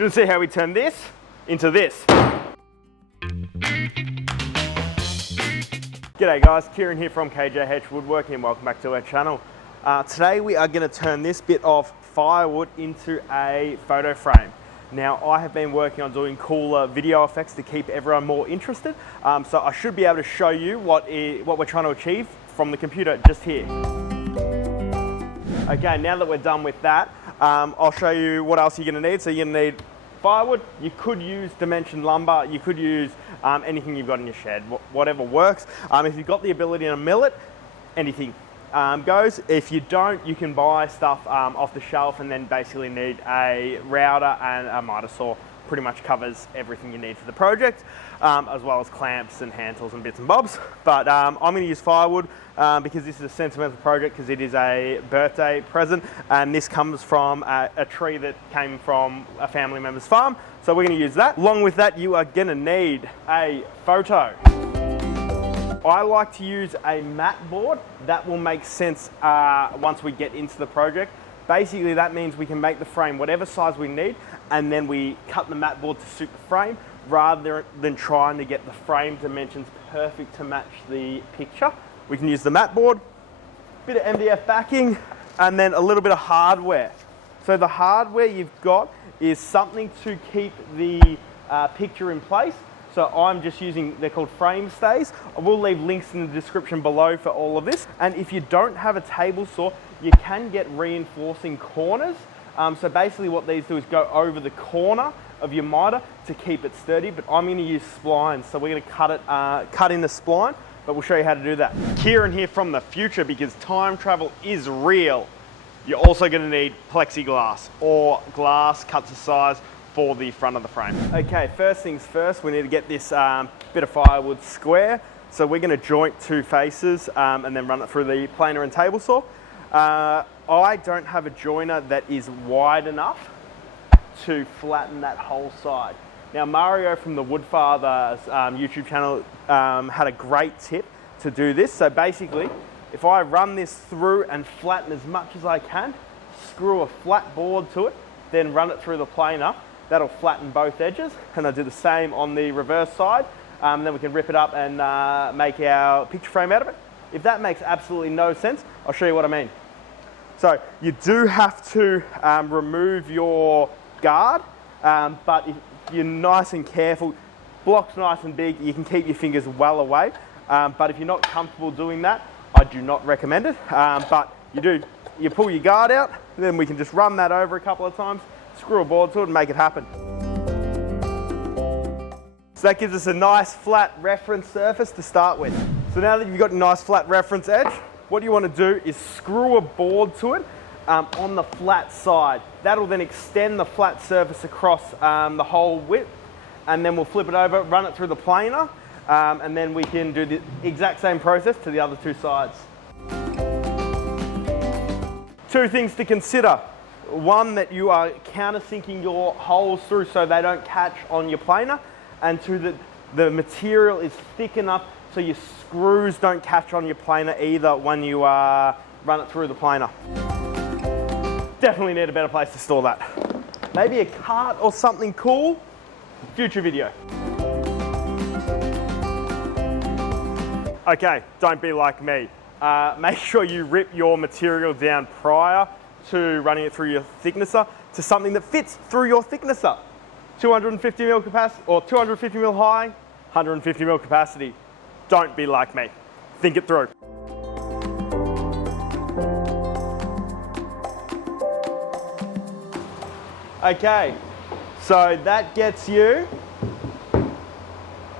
Do you want to see how we turn this into this? G'day guys, Kieran here from KJH Woodworking and welcome back to our channel. Today we are going to turn this bit of firewood into a photo frame. Now I have been working on doing cooler video effects to keep everyone more interested, so I should be able to show you what we're trying to achieve from the computer just here. Okay, now that we're done with that, I'll show you what else you're going to need. So you're going to need firewood. You could use dimension lumber, you could use anything you've got in your shed, whatever works. If you've got the ability to mill it, anything goes. If you don't, you can buy stuff off the shelf and then basically need a router and a miter saw. Pretty much covers everything you need for the project, as well as clamps and hand tools and bits and bobs. But I'm going to use firewood because this is a sentimental project because it is a birthday present and this comes from a tree that came from a family member's farm. So we're going to use that. Along with that, you are going to need a photo. I like to use a mat board. That will make sense once we get into the project. Basically, that means we can make the frame whatever size we need, and then we cut the mat board to suit the frame, rather than trying to get the frame dimensions perfect to match the picture. We can use the mat board, bit of MDF backing, and then a little bit of hardware. So the hardware you've got is something to keep the picture in place. So I'm just using, they're called frame stays. I will leave links in the description below for all of this. And if you don't have a table saw, you can get reinforcing corners. So basically what these do is go over the corner of your miter to keep it sturdy, but I'm gonna use splines. So we're gonna cut in the spline, but we'll show you how to do that. Kieran here from the future, because time travel is real. You're also gonna need plexiglass or glass cut to size for the front of the frame. Okay, first things first, we need to get this bit of firewood square. So we're gonna joint two faces and then run it through the planer and table saw. I don't have a joiner that is wide enough to flatten that whole side. Now Mario from the Woodfather's YouTube channel had a great tip to do this. So basically, if I run this through and flatten as much as I can, screw a flat board to it, then run it through the planer, that'll flatten both edges, and I do the same on the reverse side. Then we can rip it up and make our picture frame out of it. If that makes absolutely no sense, I'll show you what I mean. So you do have to remove your guard, but if you're nice and careful, block's nice and big, you can keep your fingers well away. But if you're not comfortable doing that, I do not recommend it. But you pull your guard out, then we can just run that over a couple of times, screw a board to it and make it happen. So that gives us a nice flat reference surface to start with. So now that you've got a nice flat reference edge, what you want to do is screw a board to it on the flat side. That'll then extend the flat surface across the whole width, and then we'll flip it over, run it through the planer, and then we can do the exact same process to the other two sides. Two things to consider. One, that you are countersinking your holes through so they don't catch on your planer, and two, that the material is thick enough so your screws don't catch on your planer either when you run it through the planer. Definitely need a better place to store that. Maybe a cart or something cool. Future video. Okay, don't be like me. Make sure you rip your material down prior to running it through your thicknesser to something that fits through your thicknesser. 250 mil capacity, or 250 mil high, 150 mil capacity. Don't be like me. Think it through. Okay, so that gets you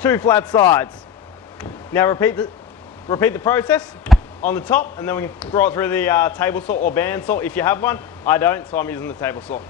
two flat sides. Now repeat the process on the top, and then we can draw it through the table saw or band saw if you have one. I don't, so I'm using the table saw.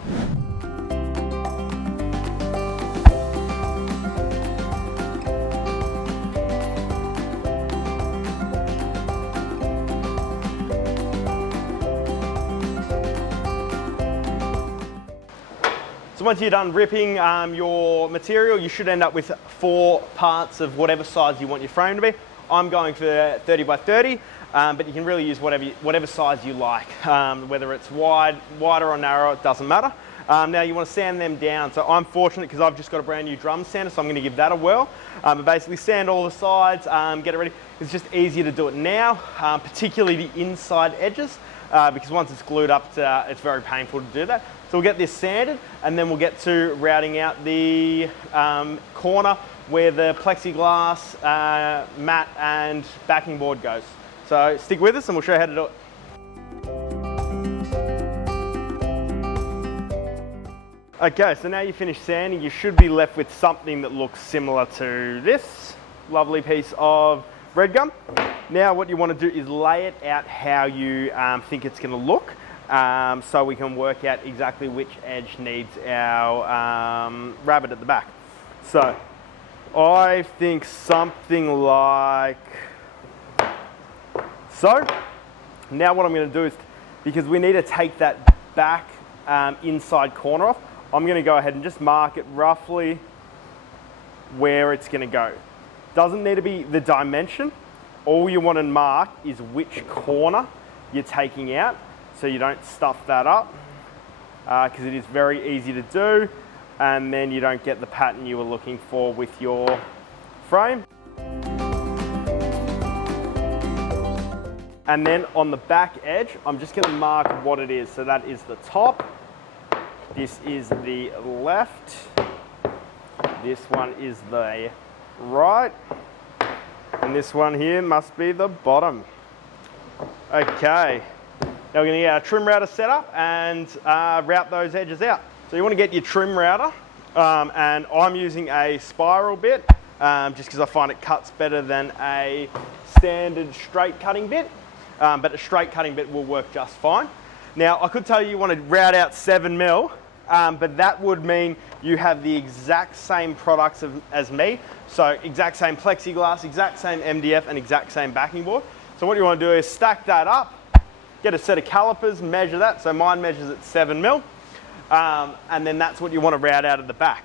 So once you're done ripping your material, you should end up with 4 parts of whatever size you want your frame to be. I'm going for 30 by 30, but you can really use whatever size you like, whether it's wider or narrow, it doesn't matter. Now you want to sand them down. So I'm fortunate because I've just got a brand new drum sander, so I'm going to give that a whirl. But basically sand all the sides, get it ready. It's just easier to do it now, particularly the inside edges, because once it's glued up, it's very painful to do that. So we'll get this sanded, and then we'll get to routing out the corner where the plexiglass, mat and backing board goes. So stick with us and we'll show you how to do it. Okay, so now you finished sanding, you should be left with something that looks similar to this lovely piece of red gum. Now what you want to do is lay it out how you think it's going to look, so we can work out exactly which edge needs our rabbet at the back. So I think something like so. Now what I'm going to do is, because we need to take that back inside corner off, I'm going to go ahead and just mark it roughly where it's going to go. Doesn't need to be the dimension. All you want to mark is which corner you're taking out, so you don't stuff that up, because it is very easy to do, and then you don't get the pattern you were looking for with your frame. And then on the back edge, I'm just going to mark what it is. So that is the top. This is the left. This one is the right. And this one here must be the bottom. Okay. Now we're going to get our trim router set up and route those edges out. So you want to get your trim router, and I'm using a spiral bit, just because I find it cuts better than a standard straight cutting bit. But a straight cutting bit will work just fine. Now I could tell you want to route out 7mm, but that would mean you have the exact same products as me. So exact same plexiglass, exact same MDF and exact same backing board. So what you want to do is stack that up, get a set of calipers, measure that. So mine measures at 7mm, and then that's what you want to route out of the back.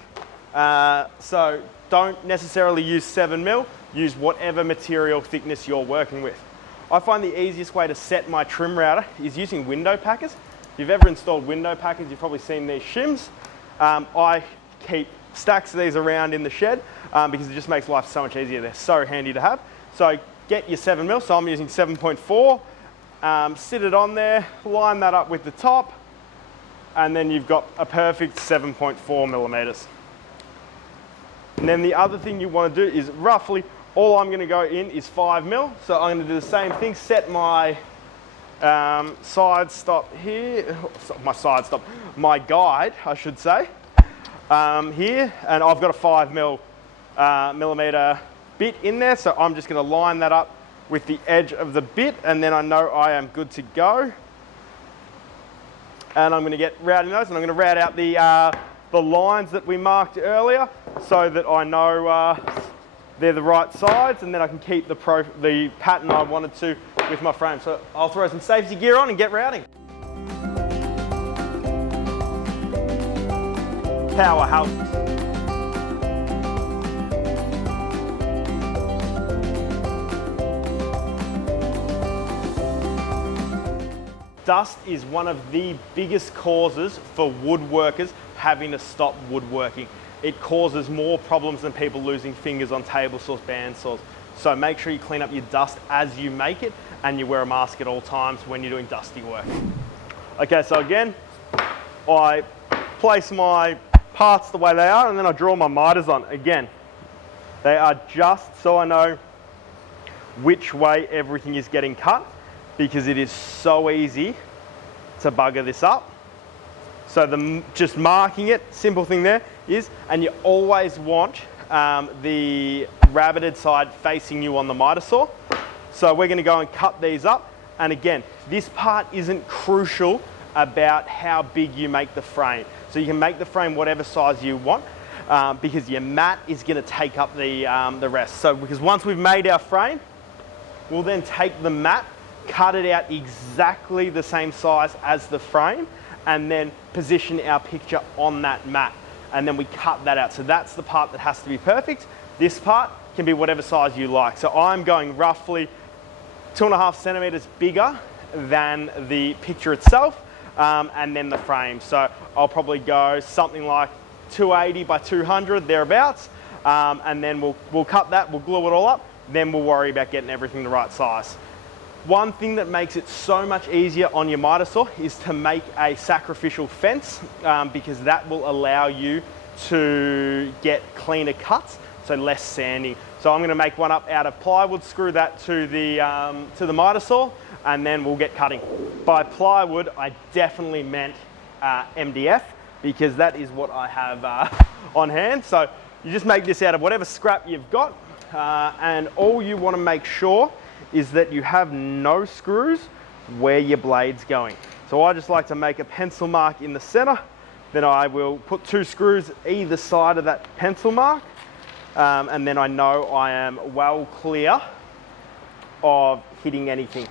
So don't necessarily use 7mm, use whatever material thickness you're working with. I find the easiest way to set my trim router is using window packers. If you've ever installed window packers, you've probably seen these shims. I keep stacks of these around in the shed because it just makes life so much easier. They're so handy to have. So get your 7mm, so I'm using 7.4, sit it on there, line that up with the top, and then you've got a perfect 7.4mm. And then the other thing you want to do is roughly, all I'm going to go in is 5mm, so I'm going to do the same thing, set my side stop here, my guide, I should say, here, and I've got a 5mm bit in there, so I'm just going to line that up with the edge of the bit, and then I know I am good to go. And I'm going to get routing those, and I'm going to route out the lines that we marked earlier, so that I know they're the right sides, and then I can keep the pattern I wanted to with my frame. So I'll throw some safety gear on and get routing. Powerhouse. Dust is one of the biggest causes for woodworkers having to stop woodworking. It causes more problems than people losing fingers on table saws, band saws. So make sure you clean up your dust as you make it, and you wear a mask at all times when you're doing dusty work. Okay, so again, I place my parts the way they are, and then I draw my miters on. Again, they are just so I know which way everything is getting cut, because it is so easy to bugger this up. So just marking it, simple thing there is, and you always want the rabbited side facing you on the miter saw. So we're going to go and cut these up. And again, this part isn't crucial about how big you make the frame. So you can make the frame whatever size you want, because your mat is going to take up the rest. So because once we've made our frame, we'll then take the mat, cut it out exactly the same size as the frame, and then position our picture on that mat, and then we cut that out. So that's the part that has to be perfect. This part can be whatever size you like. So I'm going roughly 2.5 centimeters bigger than the picture itself, and then the frame. So I'll probably go something like 280 by 200, thereabouts, and then we'll cut that, we'll glue it all up, then we'll worry about getting everything the right size. One thing that makes it so much easier on your miter saw is to make a sacrificial fence, because that will allow you to get cleaner cuts, so less sanding. So I'm going to make one up out of plywood, screw that to the miter saw, and then we'll get cutting. By plywood, I definitely meant MDF, because that is what I have on hand. So you just make this out of whatever scrap you've got, and all you want to make sure is that you have no screws where your blade's going. So I just like to make a pencil mark in the center, then I will put 2 screws either side of that pencil mark, and then I know I am well clear of hitting anything.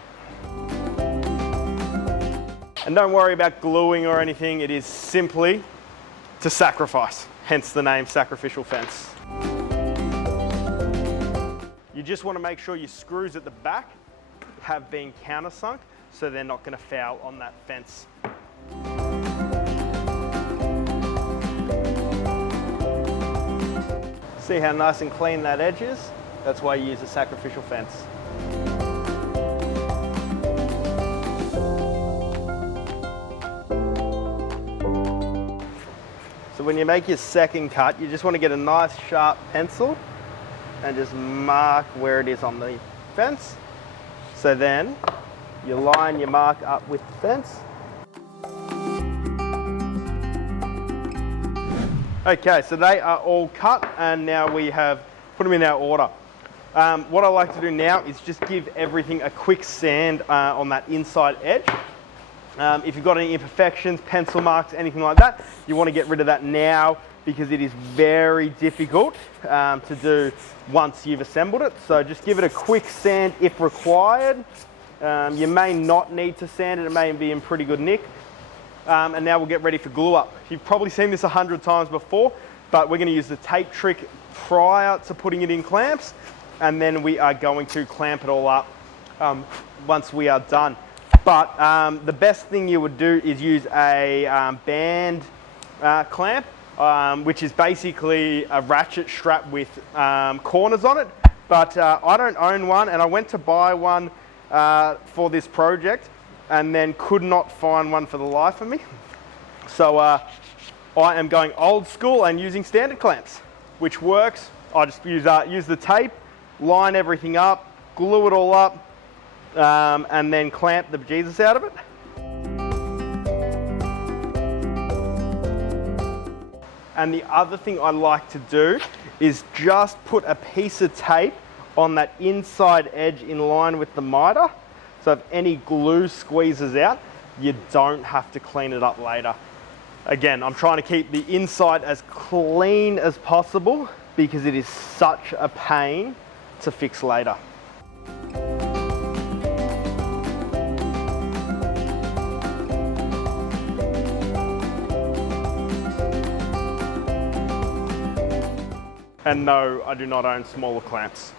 And don't worry about gluing or anything, it is simply to sacrifice, hence the name sacrificial fence. You just want to make sure your screws at the back have been countersunk, so they're not going to foul on that fence. See how nice and clean that edge is? That's why you use a sacrificial fence. So when you make your second cut, you just want to get a nice sharp pencil and just mark where it is on the fence. So then you line your mark up with the fence. Okay, so they are all cut, and now we have put them in our order. What I like to do now is just give everything a quick sand on that inside edge. If you've got any imperfections, pencil marks, anything like that, you want to get rid of that now, because it is very difficult to do once you've assembled it. So just give it a quick sand if required. You may not need to sand it, it may be in pretty good nick. And now we'll get ready for glue up. You've probably seen this 100 times before, but we're going to use the tape trick prior to putting it in clamps, and then we are going to clamp it all up once we are done. But the best thing you would do is use a band clamp, which is basically a ratchet strap with corners on it. But I don't own one, and I went to buy one for this project and then could not find one for the life of me. So I am going old school and using standard clamps, which works. I just use the tape, line everything up, glue it all up, and then clamp the bejesus out of it. And the other thing I like to do is just put a piece of tape on that inside edge in line with the miter. So if any glue squeezes out, you don't have to clean it up later. Again, I'm trying to keep the inside as clean as possible because it is such a pain to fix later. And no, I do not own smaller clamps.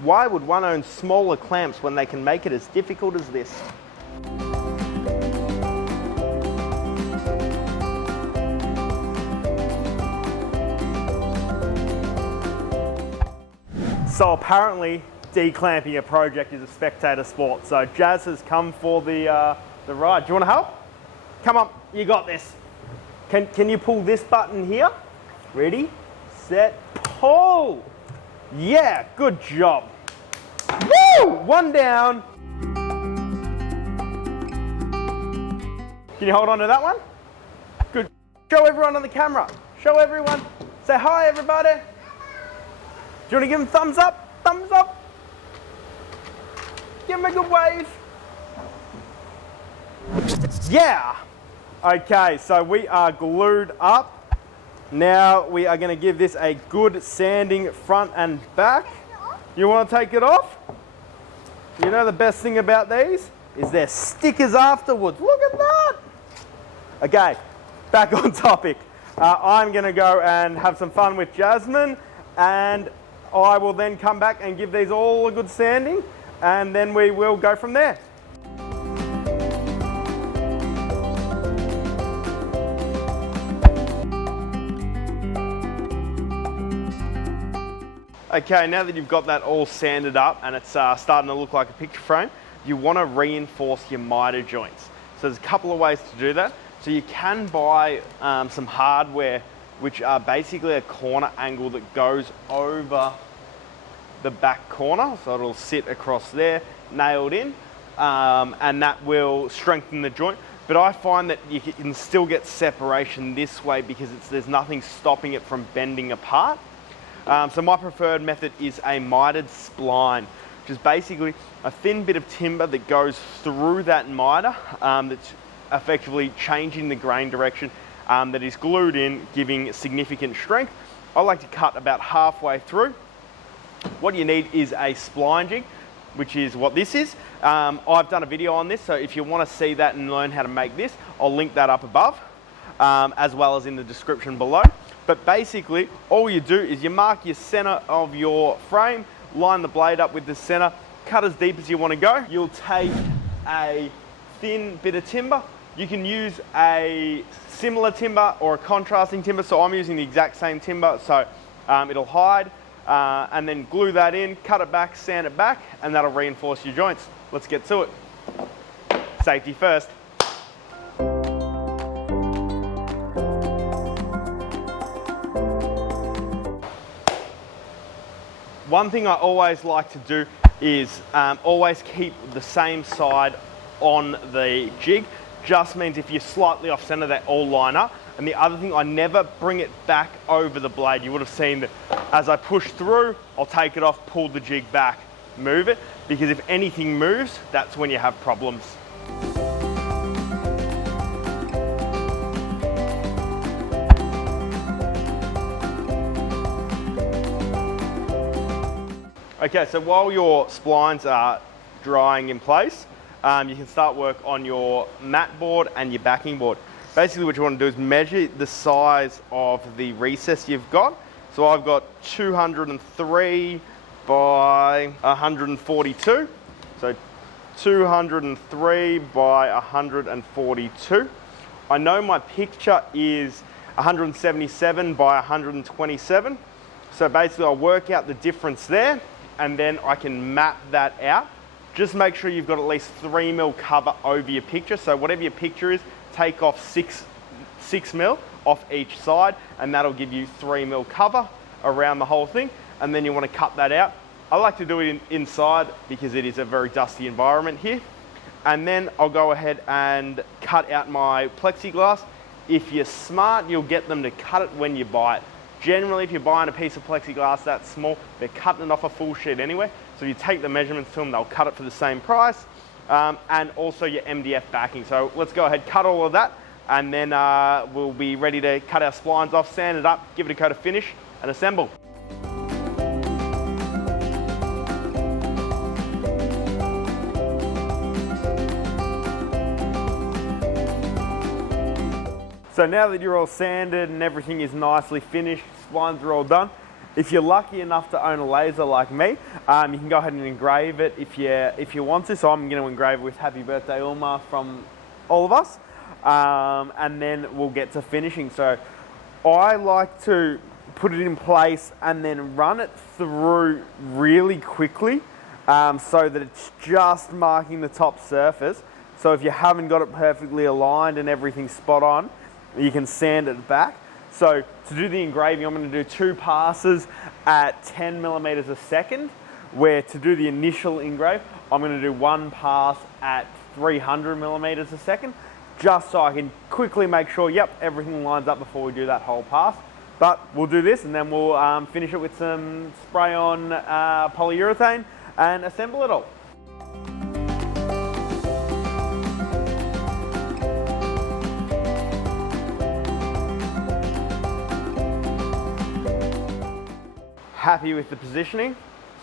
Why would one own smaller clamps when they can make it as difficult as this? So apparently declamping a project is a spectator sport. So Jazz has come for the ride. Do you want to help? Come on, you got this. Can you pull this button here? Ready, set, pull. Yeah, good job. Woo! One down. Can you hold on to that one? Good. Show everyone on the camera. Show everyone. Say hi, everybody. Do you want to give them thumbs up? Thumbs up. Give them a good wave. Yeah. Okay, so we are glued up. Now we are going to give this a good sanding front and back. You want to take it off? You know the best thing about these is they're stickers afterwards. Look at that. Okay, back on topic. I'm going to go and have some fun with Jasmine, and I will then come back and give these all a good sanding, and then we will go from there. Okay, now that you've got that all sanded up and it's starting to look like a picture frame, you want to reinforce your miter joints. So there's a couple of ways to do that. So you can buy some hardware which are basically a corner angle that goes over the back corner. So it'll sit across there, nailed in, and that will strengthen the joint. But I find that you can still get separation this way because there's nothing stopping it from bending apart. So my preferred method is a mitered spline, which is basically a thin bit of timber that goes through that miter that's effectively changing the grain direction, that is glued in, giving significant strength. I like to cut about halfway through. What you need is a spline jig, which is what this is. I've done a video on this, so if you want to see that and learn how to make this, I'll link that up above, as well as in the description below. But basically, all you do is you mark your center of your frame, line the blade up with the center, cut as deep as you want to go. You'll take a thin bit of timber. You can use a similar timber or a contrasting timber. So I'm using the exact same timber, so it'll hide. And then glue that in, cut it back, sand it back, and that'll reinforce your joints. Let's get to it. Safety first. One thing I always like to do is always keep the same side on the jig. Just means if you're slightly off center, they all line up. And the other thing, I never bring it back over the blade. You would have seen that as I push through, I'll take it off, pull the jig back, move it, because if anything moves, that's when you have problems. Okay, so while your splines are drying in place, you can start work on your mat board and your backing board. Basically what you want to do is measure the size of the recess you've got. So I've got 203 by 142. So 203 by 142. I know my picture is 177 by 127. So basically I'll work out the difference there, and then I can map that out. Just make sure you've got at least 3 mil cover over your picture. So whatever your picture is, take off 6 mil off each side, and that'll give you 3 mil cover around the whole thing. And then you want to cut that out. I like to do it inside because it is a very dusty environment here. And then I'll go ahead and cut out my plexiglass. If you're smart, you'll get them to cut it when you buy it. Generally, if you're buying a piece of plexiglass that small, they're cutting it off a full sheet anyway. So you take the measurements to them, they'll cut it for the same price. And also your MDF backing. So let's go ahead, cut all of that, and then we'll be ready to cut our splines off, sand it up, give it a coat of finish, and assemble. So now that you're all sanded and everything is nicely finished, splines are all done. If you're lucky enough to own a laser like me, you can go ahead and engrave it if you want to. So I'm going to engrave it with Happy Birthday Ulma from all of us, and then we'll get to finishing. So I like to put it in place and then run it through really quickly, so that it's just marking the top surface. So if you haven't got it perfectly aligned and everything spot on, you can sand it back. So to do the engraving, I'm going to do 2 passes at 10 millimeters a second, where to do the initial engrave, I'm going to do 1 pass at 300 millimeters a second, just so I can quickly make sure, yep, everything lines up before we do that whole pass. But we'll do this and then we'll finish it with some spray on polyurethane and assemble it all. Happy with the positioning,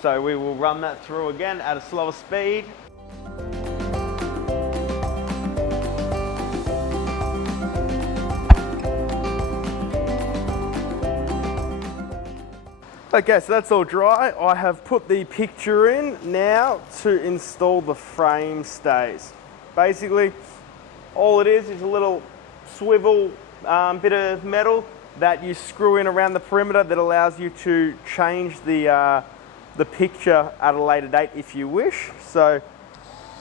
so we will run that through again at a slower speed. Okay, so that's all dry. I have put the picture in now to install the frame stays. Basically, all it is a little swivel bit of metal that you screw in around the perimeter that allows you to change the picture at a later date if you wish. So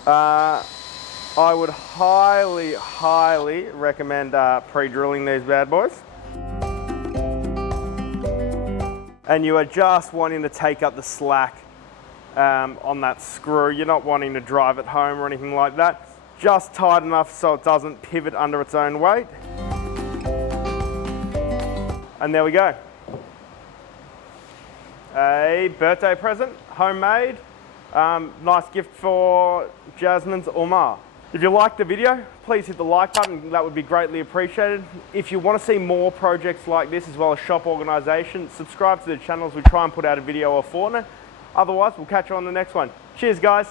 I would highly, highly recommend pre-drilling these bad boys. And you are just wanting to take up the slack on that screw. You're not wanting to drive it home or anything like that. Just tight enough so it doesn't pivot under its own weight. And there we go. A birthday present, homemade. Nice gift for Jasmine's Omar. If you liked the video, please hit the like button. That would be greatly appreciated. If you want to see more projects like this, as well as shop organisation, subscribe to the channels. We try and put out a video a fortnight. Otherwise, we'll catch you on the next one. Cheers, guys.